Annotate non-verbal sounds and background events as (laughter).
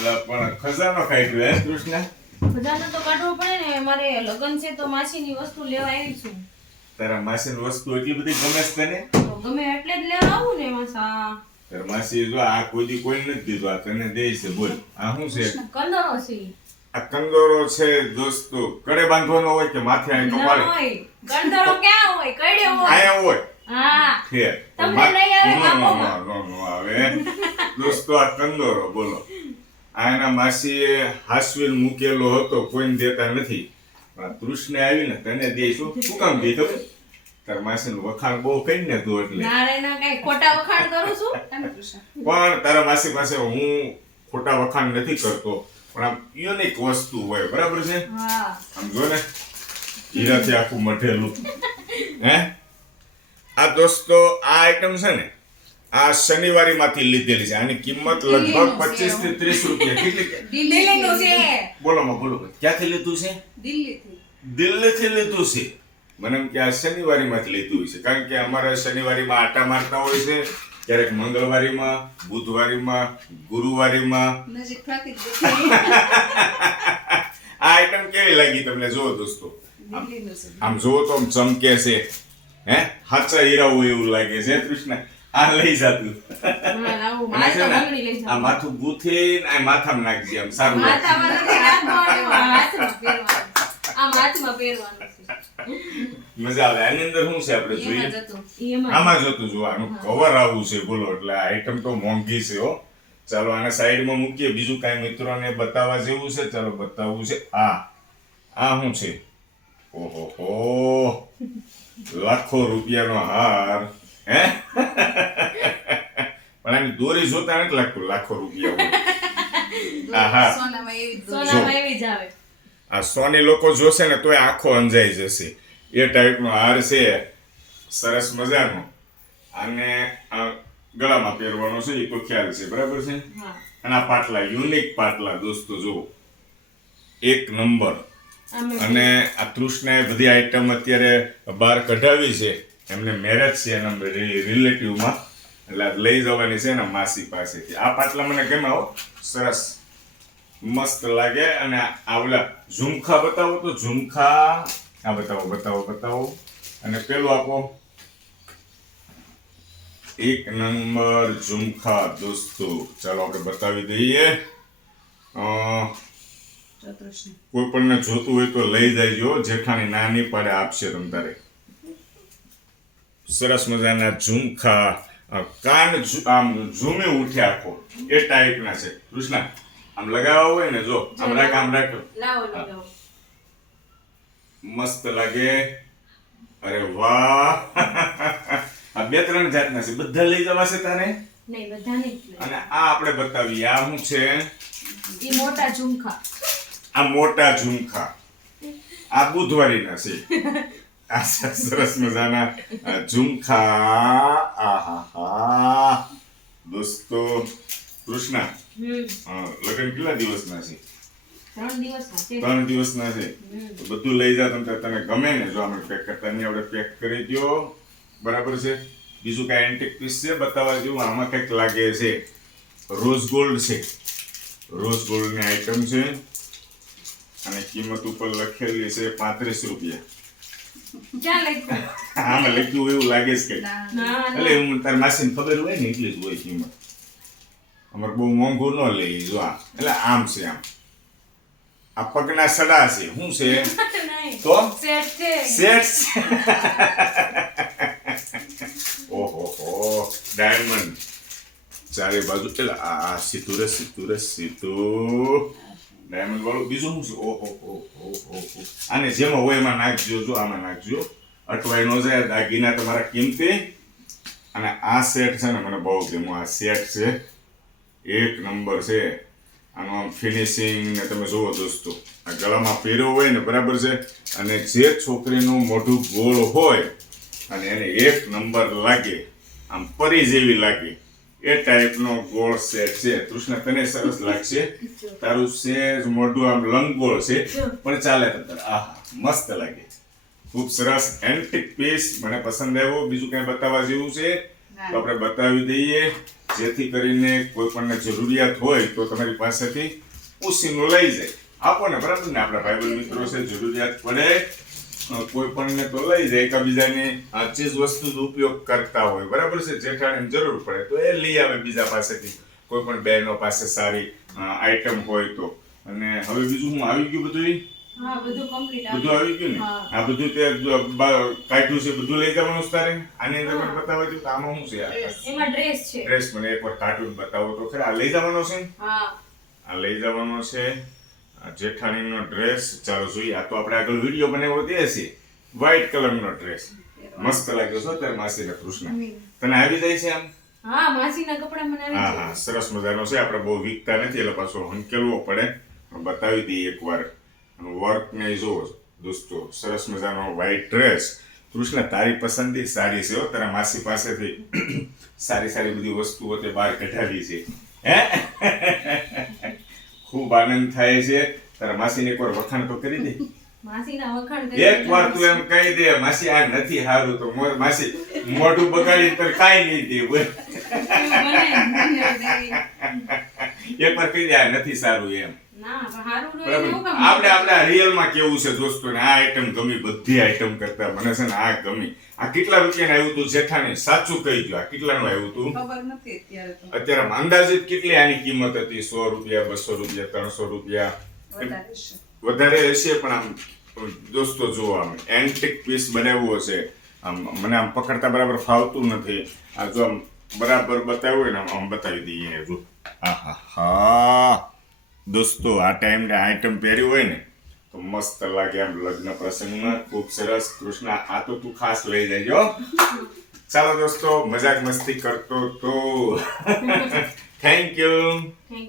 એટલે પણ ખજાનો કાઢ્યો હે કૃષ્ણ? ખજાનો તો કાઢવો પડે ને મારે લગ્ન છે તો માસીની વસ્તુ લેવા આવી છું. તારા માસીની વસ્તુ એટલી બધી ગમે છે તને? ગમે એટલે જ લેવા આવું ને માસા. તારા માસી જો આ કોઈ કોઈ નથી દીધું આ તને દે છે બોલ. આ શું છે? કંદરો છે. આ કંદોરો છે દોસ્તો કડે બાંધવાનો હોય કે માથે આઈ કપાળે હોય. કંદરો ક્યાં હોય? કડે હોય. આયા હોય. હા. તમને લઈ આવે. દોસ્તો આ કંદોરો બોલો. આ એના માસીએ હાસવીલ મૂકેલો હતો કોઈને દેતા નથી. તૃષ્ણે આવીને તને દે શું શું કામ દે ખબર તાર માસીનું વખાણ બહુ કરી ને તું એટલે પણ તારા માસી પાસે હું ખોટા વખાણ નથી કરતો. પણ આમ યુનિક વસ્તુ હોય બરાબર છે? આમ જો ને? હીરાથી આખું મઢેલું. હે? આ દોસ્તો આ આઈટમ છે ને આ શનિવારી માંથી લીધેલી છે. આની કિંમત લગભગ પચીસથી ત્રીસ રૂપિયા. કેટલી દિલ્હીનું છે. બોલો માં બોલો. ક્યાંથી લીધું છે? દિલ્હીથી. લીધું છે. મને એમ કે આ શનિવારી માંથી લીધું છે. કારણ કે અમારે શનિવારીમાં આટા મારતા હોય છે. ક્યારેક મંગળવારીમાં બુધવારીમાં ગુરુવારીમાં. (laughs) આ આઈટમ કેવી લાગી તમને? જુઓ દોસ્તો. આમ જુઓ તો આમ ચમકે છે. હે? હાચા હીરા હોય એવું લાગે છે કૃષ્ણ? આ લઈ જાતું. આ માથું ગૂંથીને આ માથામાં નાખજે આમ સારું. મજા આવે. આની અંદર શું છે આપણે જોઈએ? આમાં જતું જો આનું કવર આવું છે બોલો એટલે આ આઈટમ તો મોંઘી છે હો. ચાલો આને સાઈડમાં મૂકીએ. બીજું કાંઈ મિત્રોને બતાવવા જેવું છે ચાલો બતાવવું છે. આ. આ શું છે? ઓહો હો લાખો રૂપિયાનો હાર. હે? (laughs) પણ આની દોરી જોતા નથી લાગતું લાખો રૂપિયા હોય. (laughs) આહા. સોનામાં એવી જ દોરી. સોનામાં એવી જ આવે. આ સોની લોકો જોશે ને તોય આખો અંજાઈ જશે. એ ટાઈપનો હાર છે. સરસ મજાનો. અને આ ગળામાં પહેરવાનો છે એ તો ખ્યાલ છે. બરાબર છે? અને આ પાટલા યુનિક પાટલા દોસ્તો જુઓ. એક નંબર. અને આ તૃષ્ણાએ બધી આઈટમ અત્યારે બહાર કઢાવી છે. એમને મેરેજ છે એના રિલેટિવમાં એટલે લઈ જવાની છે ને માસી પાસેથી. આ પાટલા મને કેમ આવો? સરસ. મસ્ત લાગે અને આવલા ઝુમખા બતાવો તો ઝુમખા. આ બતાવો બતાવો બતાવો. અને પેલું આપો. એક નંબર ઝુમખા દોસ્તો. ચાલો આપણે બતાવી દઈએ. કોઈ પણને જોતું હોય તો લઈ જાયજો. જેઠાણી નાની પાડે આપશે તમ તારે. સરસ મજાના ઝુમખા કાન આમ ઝૂમે ઉઠે આખો. એ ટાઈપના છે. કૃષ્ણા આમ લગાવવા હોય ને જો આમ રાખ આમ રાખ. મસ્ત લાગે. અરે વાહ. આ બે ત્રણ જાતના છે. બધા લઈ જવાશે તારે? નહીં બધા નહીં અને આ આપણે બતાવીએ. આ શું છે? એ મોટા ઝુમખા. આ મોટા ઝુમખા. આ બુધવારીના છે. (laughs) આ સ- સરસ મજાના ઝુમખા આહાહા દોસ્તો કૃષ્ણા લગ્ન કેટલા દિવસના છે. ત્રણ દિવસના છે? બધું લઈ જા તમને તને ગમે ને જો આપણે પેક કરતા નહીં આપણે પેક કરી દો બરાબર છે? બીજું કાંઈ એન્ટિક પીસ છે? બતાવવા જેવું આમાં કંઈક લાગે છે. રોઝ ગોલ્ડ છે. રોઝ ગોલ્ડની આઈટમ છે. અને કિંમત ઉપર લખેલી છે પાંત્રીસ રૂપિયા. ક્યાં લખ્યું? આમાં લખ્યું હોય એવું લાગે છે કે. એટલે હું તાર માસીને ખબર હોય ને એટલી જ હોય કિંમત અમારે બહુ મોંઘું ન લઈ જો આ. એટલે આમ છે આમ. આ પગના સડા છે. શું છે? તો? સેટ છે. સેટ ઓહો હો ડાયમંડ. ચારે બાજુ એટલે આ આ સીધું રે સીધું રે સીધું. ડાયમંડ વાળું બીજું શું છે? ઓહો ઓહો હો હો આને જેમાં હોય એમાં નાખજો, જો આમાં નાખજો. અટવાઈ ન જાય દાગીના તમારા કિંમતી. અને આ સેટ છે ને મને બહુ ગમ્યું, આ સેટ છે. એક નંબર છે. આનું આમ ફિનિશિંગ ને તમે જુઓ દોસ્તો, આ ગળામાં પહેર્યો હોય ને બરાબર છે. અને જે છોકરીનું મોઢું ગોળ હોય, અને એને એક નંબર લાગે, આમ પરી જેવી લાગે. એ ટાઈપનો ગોળ સેટ છે. કૃષ્ણ સરસ લાગશે. તારું સેજ મોઢું આમ લંગોળ છે. પણ ચાલે આહા, મસ્ત લાગે. ખૂબ સરસ એન્ટિક પીસ મને પસંદ આવ્યો. બીજું કઈ બતાવવા જેવું છે? તો આપણે બતાવી દઈએ. જેથી કરીને કોઈ પણને જરૂરિયાત હોય તો તમારી પાસેથી ઉસીનું લઈ જાય. આપો ને બરાબર ને આપણા ભાઈબંધ મિત્રો છે, જરૂરિયાત પડે. કોઈ પણને તો લઈ જાય એકબીજાની આ ચીજ વસ્તુ ઉપયોગ કરતા હોય બરાબર છે? જેઠાણીને જરૂર પડે તો એ લઈ આવે બીજા પાસેથી. કોઈ પણ બહેનો પાસે સારી આઈટમ હોય તો. અને હવે બીજું હું આવી ગયું બધું બધું કમ્પ્લીટ બધું આવી ગયું ને? આ બધું તે કાઢ્યું છે બધું લઈ જવાનું છે તારે? આની અંદર મને બતાવવા દો તો આમાં શું છે આ? એમાં ડ્રેસ છે. ડ્રેસ મને એકવાર કાર્ટૂન બતાવો તો ખરા. આ લઈ જવાનો છે? હા. આ લઈ જવાનો છે. જેઠાણીનો ડ્રેસ ચાલો જોઈએ. આ તો આપણે આગળ વીડિયો બનાવ્યો તે છે? વ્હાઈટ કલરનો ડ્રેસ મસ્ત લાગ્યો છો તારે માસીના કૃષ્ણ. તને આવી જાય છે આમ? હા માસીના કપડા મને આવી હા હા સરસ મજાનો છે. આપણે બહુ વીકતા નથી એટલે પાછો હંકેલવો પડે. બતાવી દઈએ એકવાર. વર્ક ને જો દોસ્તો સરસ મજાનો વ્હાઈટ ડ્રેસ કૃષ્ણ તારી પસંદી સારી છે હો. તારા માસી પાસેથી સારી સારી બધી વસ્તુઓ તે બહાર કઢાવી છે. હે? ખૂબ આનંદ થાય છે. તારા માસીને એકવાર વખાણ તો કરી દે. (laughs) માસીના વખાણ કરી એક વાર તું એમ કહી દે માસી આ નથી સારું તો મોર માસી મોઢું બગાડી તો કાઈ નહીં દે (laughs) એક વાર કહી દે આ નથી સારું એમ. ના પણ હારું નો બરાબર. આપણે રિયલમાં કેવું છે દોસ્તો ને આ આઈટમ ગમી બધી આઈટમ કરતા મને છે ને આ ગમી. આ કેટલા રૂપિયાનું આવ્યું હતું જેઠાને? સાચું કહી ગયો આ કેટલાનું આવ્યું હતું ખબર નથી અત્યારે અંદાજિત કેટલી આની કિંમત હતી? સો રૂપિયા બસો રૂપિયા ત્રણસો રૂપિયા? વધારે છે. હશે પણ આમ દોસ્તો જો આમ એન્ટિક પીસ બનાવવું હશે. આમ મને આમ પકડતા બરાબર ફાવતું નથી. આ જો આમ બરાબર બતાવ્યું હોય ને આમ- બતાવી દઈએ. જો. આહાહા. દોસ્તો, આ ટાઈમને આઈટમ પહેર્યું હોય ને, તો મસ્ત લાગે આમ લગ્ન પ્રસંગમાં. ખૂબ સરસ. કૃષ્ણ, આ તો તું ખાસ લઈ જજો ચાલો દોસ્તો, મજાક મસ્તી કરતો તો. (laughs) Thank you